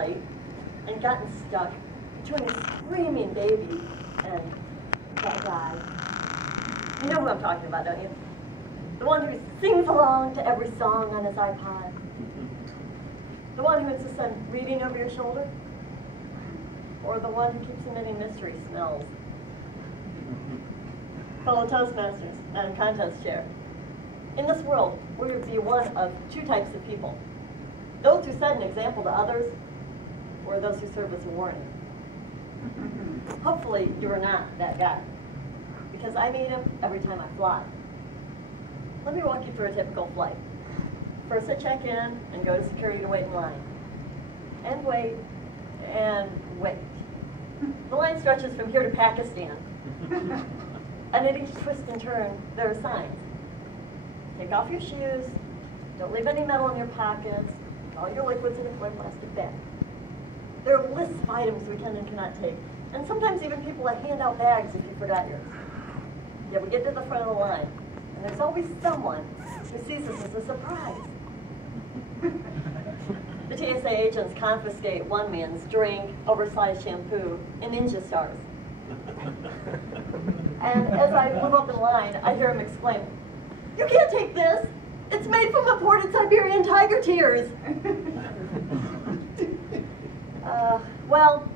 flight and gotten stuck between a screaming baby and that guy. You know who I'm talking about, don't you? The one who sings along to every song on his iPod. The one who insists on reading over your shoulder. Or the one who keeps emitting mystery smells. Fellow Toastmasters and contest chair. In this world, we would be one of two types of people. Those who set an example to others, or those who serve as a warning. Hopefully, you are not that guy, because I meet him every time I fly. Let me walk you through a typical flight. First, I check in and go to security to wait in line. And wait, and wait. The line stretches from here to Pakistan. And at each twist and turn, there are signs. Take off your shoes, don't leave any metal in your pockets, all your liquids in a clear plastic bag. There are lists of items we can and cannot take, and sometimes even people that hand out bags if you forgot yours. Yet we get to the front of the line, and there's always someone who sees us as a surprise. The TSA agents confiscate one man's drink, oversized shampoo, and ninja stars. And as I move up in line, I hear him exclaim, "You can't take this! It's made from imported Siberian tiger tears!" Well,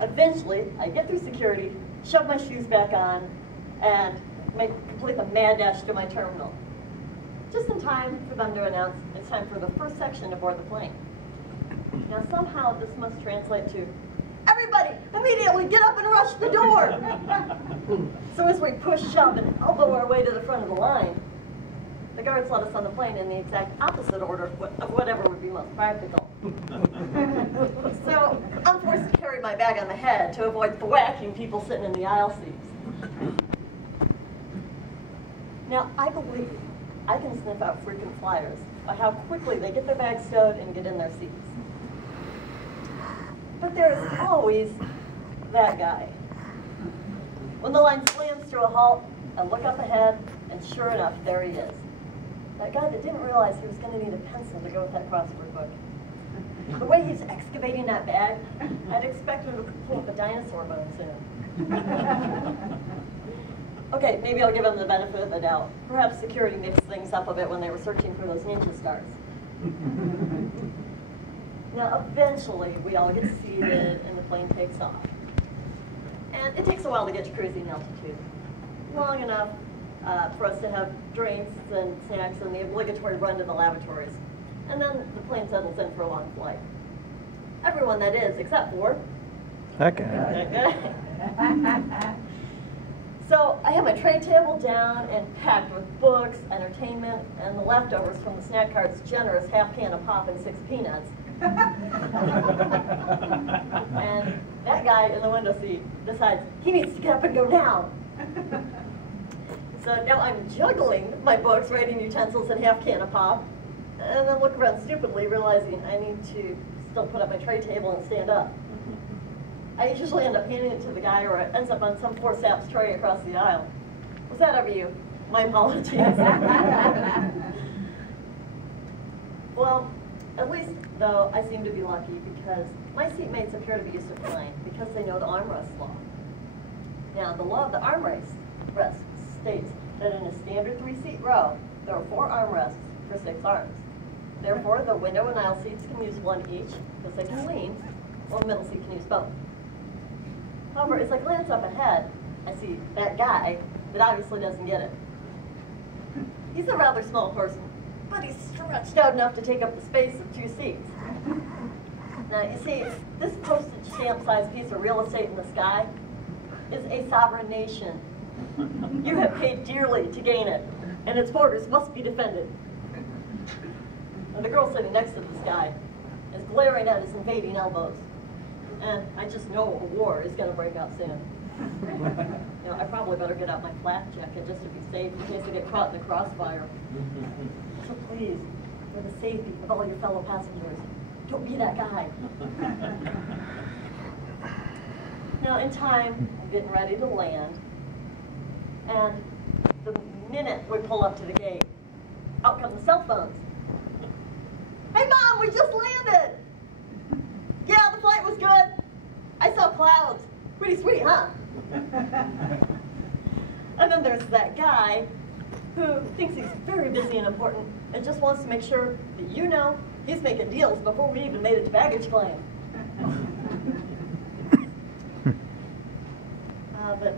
eventually, I get through security, shove my shoes back on, and complete the mad dash to my terminal. Just in time for them to announce it's time for the first section to board the plane. Now, somehow, this must translate to, "Everybody, immediately get up and rush the door!" So as we push, shove, and elbow our way to the front of the line, the guards let us on the plane in the exact opposite order of whatever would be most practical. So I'm forced to carry my bag on my head to avoid thwacking people sitting in the aisle seats. Now, I believe I can sniff out frequent flyers by how quickly they get their bags stowed and get in their seats. But there's always that guy. When the line slams to a halt, I look up ahead, and sure enough, there he is. That guy that didn't realize he was going to need a pencil to go with that crossword book. The way he's excavating that bag, I'd expect him to pull up a dinosaur bone soon. Okay, maybe I'll give him the benefit of the doubt. Perhaps security mixed things up a bit when they were searching for those ninja stars. Now, eventually, we all get seated and the plane takes off. And it takes a while to get to cruising altitude. Long enough for us to have drinks and snacks and the obligatory run to the lavatories. And then the plane settles in for a long flight. Everyone, that is, except for that guy. So I have my tray table down and packed with books, entertainment, and the leftovers from the snack cart's generous half can of pop and 6 peanuts. And that guy in the window seat decides he needs to get up and go now. So now I'm juggling my books, writing utensils, and half can of pop, and then look around stupidly, realizing I need to still put up my tray table and stand up. I usually end up handing it to the guy, or it ends up on some poor sap's tray across the aisle. Was that ever you? My apologies. Well, at least, though, I seem to be lucky because my seatmates appear to be used to flying because they know the armrest law. Now, the law of the armrest states that in a standard 3-seat row, there are 4 armrests for 6 arms. Therefore, the window and aisle seats can use 1 each because they can lean, while the middle seat can use both. However, as I glance up ahead, I see that guy that obviously doesn't get it. He's a rather small person, but he's stretched out enough to take up the space of 2 seats. Now, you see, this postage stamp-sized piece of real estate in the sky is a sovereign nation. You have paid dearly to gain it, and its borders must be defended. And the girl sitting next to this guy is glaring at his invading elbows. And I just know a war is going to break out soon. You know, I probably better get out my flak jacket just to be safe in case I get caught in the crossfire. So please, for the safety of all your fellow passengers, don't be that guy. Now, in time, I'm getting ready to land. And the minute we pull up to the gate, out come the cell phones. "Hey, Mom, we just landed!" clouds. Pretty sweet, huh? And then there's that guy who thinks he's very busy and important and just wants to make sure that you know he's making deals before we even made it to baggage claim. But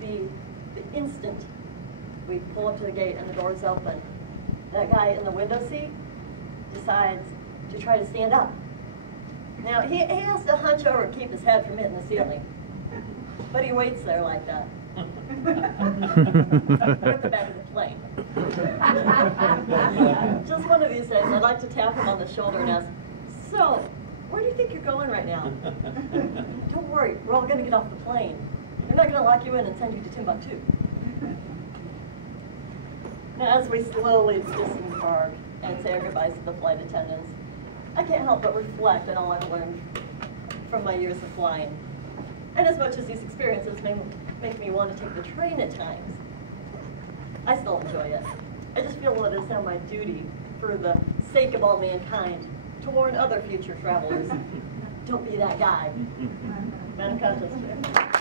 the instant we pull up to the gate and the door's open, that guy in the window seat decides to try to stand up. Now, he has to hunch over and keep his head from hitting the ceiling. But he waits there like that. We're at the back of the plane. Just one of these days, I'd like to tap him on the shoulder and ask, so, where do you think you're going right now? Don't worry, we're all going to get off the plane. They're not going to lock you in and send you to Timbuktu. Now, as we slowly disembark and say our goodbyes to the flight attendants, I can't help but reflect on all I've learned from my years of flying. And as much as these experiences make me want to take the train at times, I still enjoy it. I just feel that it's now my duty, for the sake of all mankind, to warn other future travelers, don't be that guy. Man of conscience.